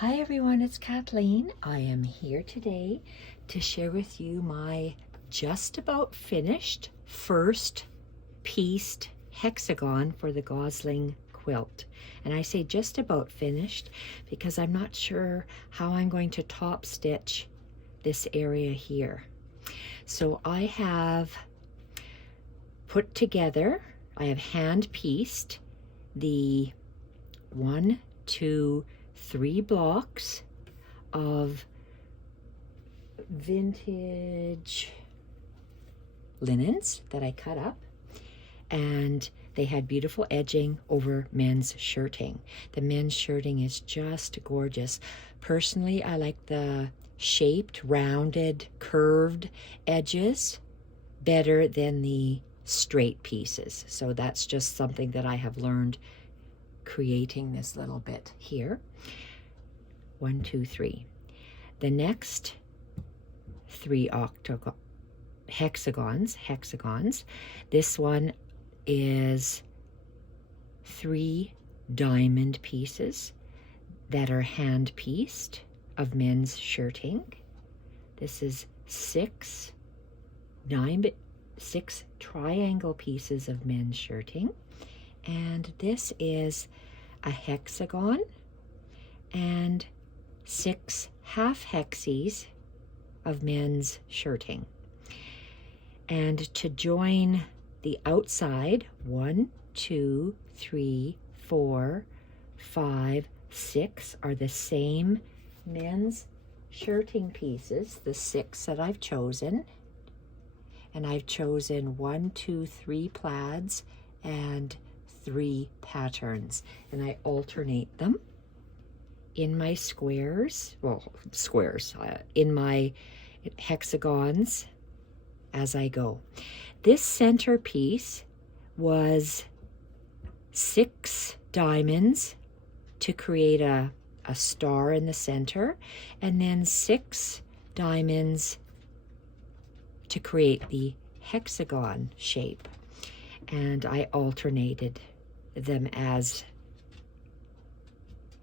Hi everyone, it's Kathleen. I am here today to share with you my just about finished first pieced hexagon for the Gosling Quilt. And I say just about finished because I'm not sure how I'm going to top stitch this area here. So I have put together, I have hand pieced the 1, 2, 3 blocks of vintage linens that I cut up, and they had beautiful edging over men's shirting. The men's shirting is just gorgeous. Personally, I like the shaped, rounded, curved edges better than the straight pieces. So that's just something that I have learned creating this little bit here. 1, 2, 3. The next 3 hexagons. This one is 3 diamond pieces that are hand pieced of men's shirting. This is 6 triangle pieces of men's shirting. And this is a hexagon and 6 half hexies of men's shirting. And to join the outside, 1, 2, 3, 4, 5, 6 are the same men's shirting pieces, the 6 that I've chosen. And I've chosen 1, 2, 3 plaids and 3 patterns, and I alternate them in my in my hexagons as I go. This center piece was 6 diamonds to create a star in the center, and then 6 diamonds to create the hexagon shape. And I alternated them as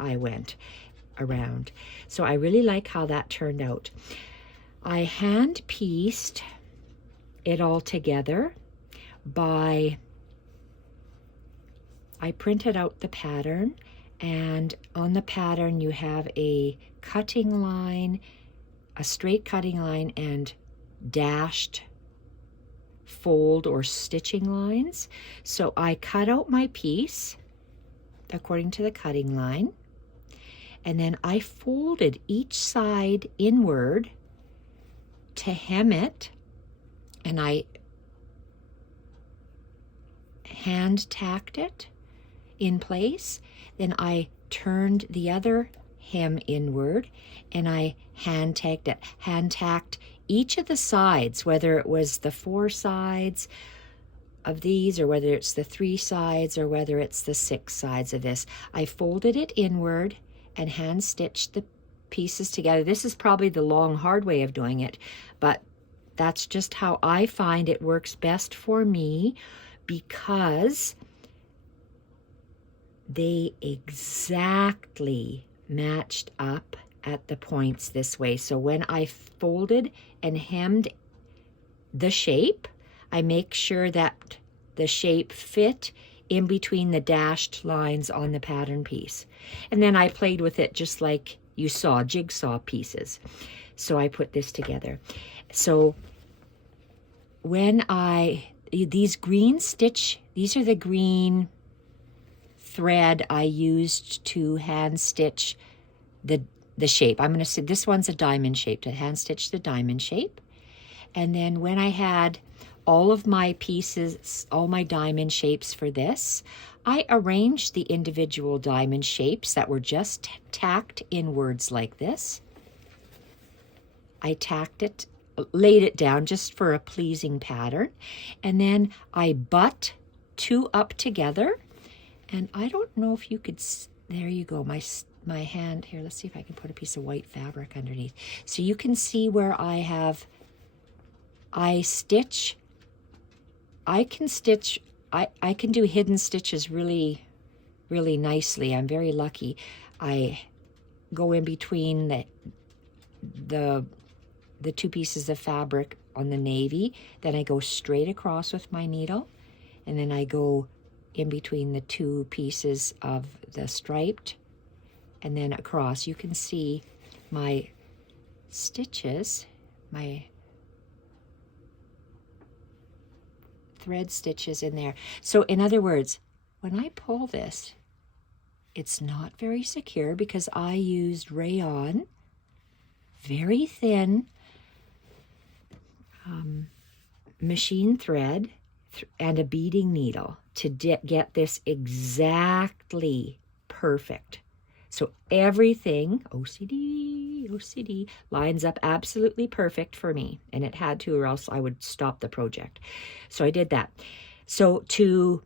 I went around. So I really like how that turned out. I hand pieced it all together I printed out the pattern, and on the pattern you have a cutting line, a straight cutting line, and dashed fold or stitching lines. So I cut out my piece according to the cutting line, and then I folded each side inward to hem it, and I hand tacked it in place. Then I turned the other hem inward and I hand tacked each of the sides, whether it was the 4 sides of these, or whether it's the 3 sides, or whether it's the 6 sides of this. I folded it inward and hand stitched the pieces together. This is probably the long, hard way of doing it, but that's just how I find it works best for me, because they exactly matched up at the points this way. So when I folded and hemmed the shape, I make sure that the shape fit in between the dashed lines on the pattern piece. And then I played with it just like you saw, jigsaw pieces. So I put this together. So when these are the green thread I used to hand stitch the shape. I'm going to say this one's a diamond shape, to hand stitch the diamond shape. And then when I had all of my pieces, all my diamond shapes for this, I arranged the individual diamond shapes that were just tacked inwards like this. I laid it down just for a pleasing pattern. And then I butt 2 up together. And I don't know if you could, there you go, my hand here. Let's see if I can put a piece of white fabric underneath. So you can see where I can do hidden stitches really, really nicely. I'm very lucky. I go in between the two pieces of fabric on the navy. Then I go straight across with my needle, and then I go in between the two pieces of the striped, and then across. You can see my stitches, my thread stitches in there. So in other words, when I pull this, it's not very secure because I used rayon, very thin machine thread and a beading needle to get this exactly perfect. So everything, OCD, lines up absolutely perfect for me. And it had to, or else I would stop the project. So I did that. So to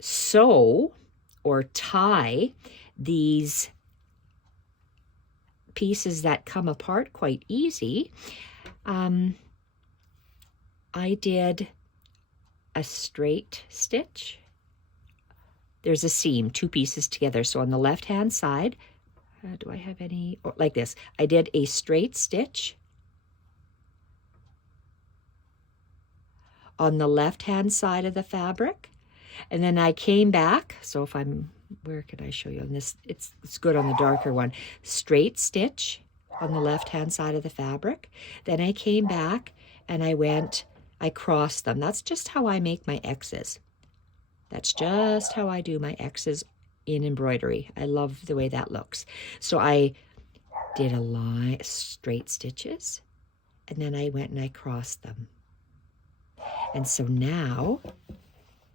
sew or tie these pieces that come apart quite easy, I did a straight stitch. There's a seam, two pieces together. So on the left-hand side, do I have any, like this, I did a straight stitch on the left-hand side of the fabric. And then I came back, so if I'm, where could I show you on this? It's good on the darker one. Straight stitch on the left-hand side of the fabric. Then I came back and I crossed them. That's just how I make my X's. That's just how I do my X's in embroidery. I love the way that looks. So I did a line, straight stitches, and then I went and I crossed them. And so now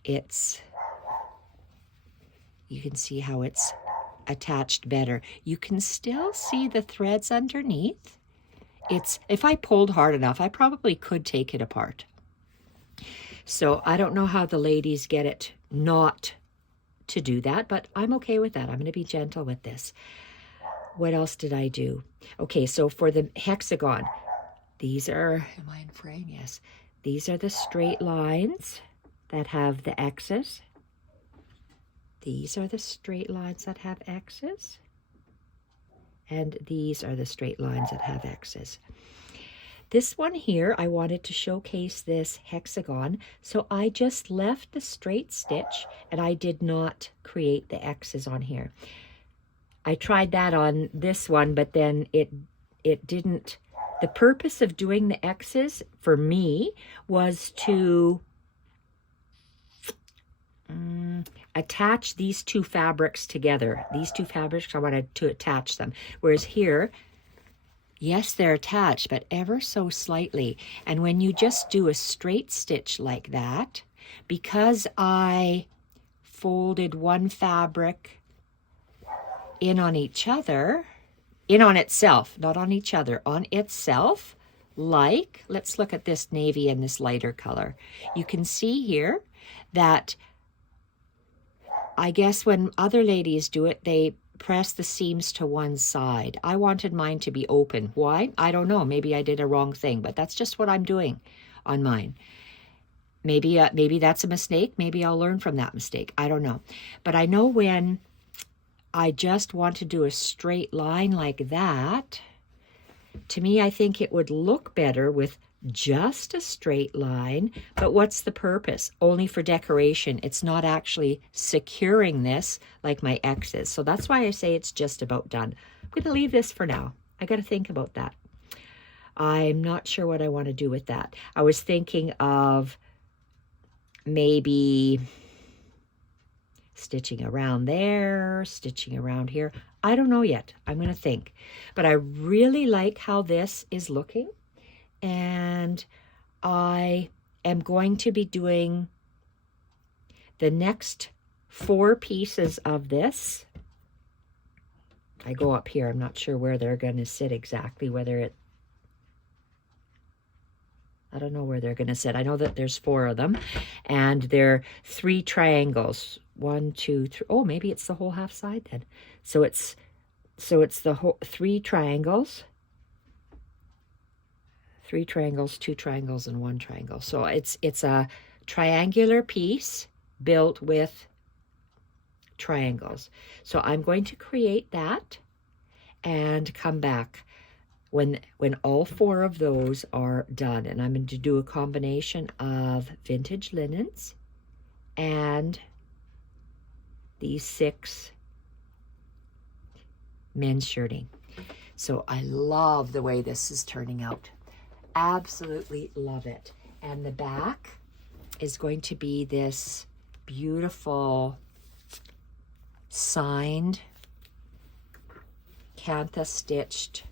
it's, you can see how it's attached better. You can still see the threads underneath. It's, if I pulled hard enough, I probably could take it apart. So I don't know how the ladies get it not to do that, but I'm okay with that. I'm going to be gentle with this. What else did I do? Okay, so for the hexagon, these are, am I in frame? Yes. These are the straight lines that have the X's. These are the straight lines that have X's. And these are the straight lines that have X's. This one here, I wanted to showcase this hexagon, so I just left the straight stitch and I did not create the X's on here. I tried that on this one, but then it didn't. The purpose of doing the X's for me was to attach these two fabrics together. These two fabrics, I wanted to attach them. Whereas here, yes, they're attached, but ever so slightly. And when you just do a straight stitch like that, because I folded one fabric in on each other, in on itself, not on each other, on itself, like, let's look at this navy and this lighter color. You can see here that I guess when other ladies do it, they press the seams to one side. I wanted mine to be open. Why? I don't know. Maybe I did a wrong thing, but that's just what I'm doing on mine. Maybe that's a mistake. Maybe I'll learn from that mistake. I don't know. But I know when I just want to do a straight line like that, to me, I think it would look better with just a straight line. But what's the purpose? Only for decoration. It's not actually securing this like my X's. So that's why I say it's just about done. I'm going to leave this for now. I got to think about that. I'm not sure what I want to do with that. I was thinking of maybe stitching around there, stitching around here. I don't know yet. I'm going to think. But I really like how this is looking. And I am going to be doing the next 4 pieces of this. I go up here. I'm not sure where they're going to sit exactly, I don't know where they're going to sit. I know that there's 4 of them, and they're 3 triangles. 1, 2, 3. Oh, maybe it's the whole half side then. So it's the whole 3 triangles. 3 triangles, 2 triangles, and 1 triangle. So it's a triangular piece built with triangles. So I'm going to create that, and come back when all 4 of those are done. And I'm going to do a combination of vintage linens and these 6 men's shirting. So I love the way this is turning out. Absolutely love it. And the back is going to be this beautiful signed cantha stitched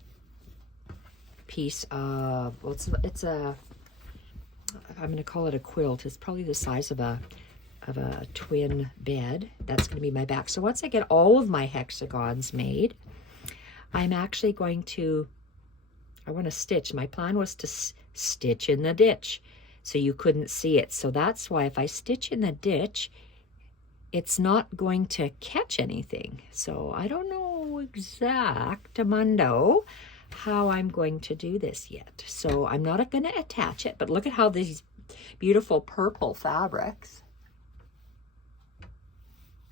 piece of, well, it's a, I'm going to call it a quilt. It's probably the size of a twin bed. That's going to be my back. So once I get all of my hexagons made, I'm actually going to, I want to stitch. My plan was to stitch in the ditch so you couldn't see it. So that's why if I stitch in the ditch, it's not going to catch anything. So I don't know exactamundo how I'm going to do this yet. So I'm not going to attach it, but look at how these beautiful purple fabrics,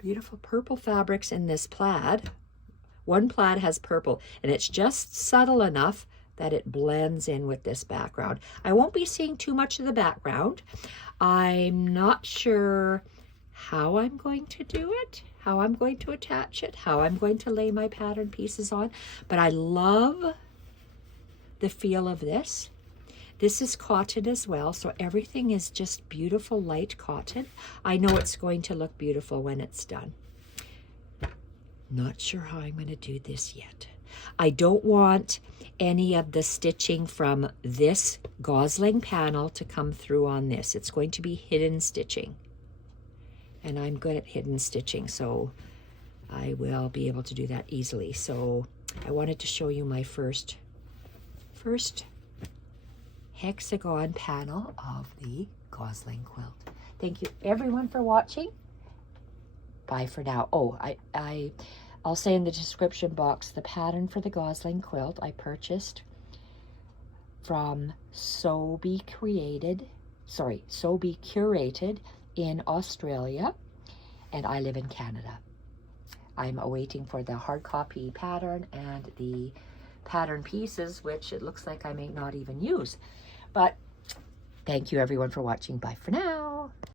in this plaid. One plaid has purple, and it's just subtle enough that it blends in with this background. I won't be seeing too much of the background. I'm not sure how I'm going to do it, how I'm going to attach it, how I'm going to lay my pattern pieces on, but I love the feel of this. This is cotton as well, so everything is just beautiful light cotton. I know it's going to look beautiful when it's done. Not sure how I'm going to do this yet. I don't want any of the stitching from this Gosling panel to come through on this. It's going to be hidden stitching. And I'm good at hidden stitching, so I will be able to do that easily. So I wanted to show you my first hexagon panel of the Gosling quilt. Thank you everyone for watching. Bye for now. Oh, I'll say in the description box the pattern for the Gosling quilt I purchased from Curated in Australia, and I live in Canada. I'm awaiting for the hard copy pattern and the pattern pieces, which it looks like I may not even use. But thank you everyone for watching. Bye for now.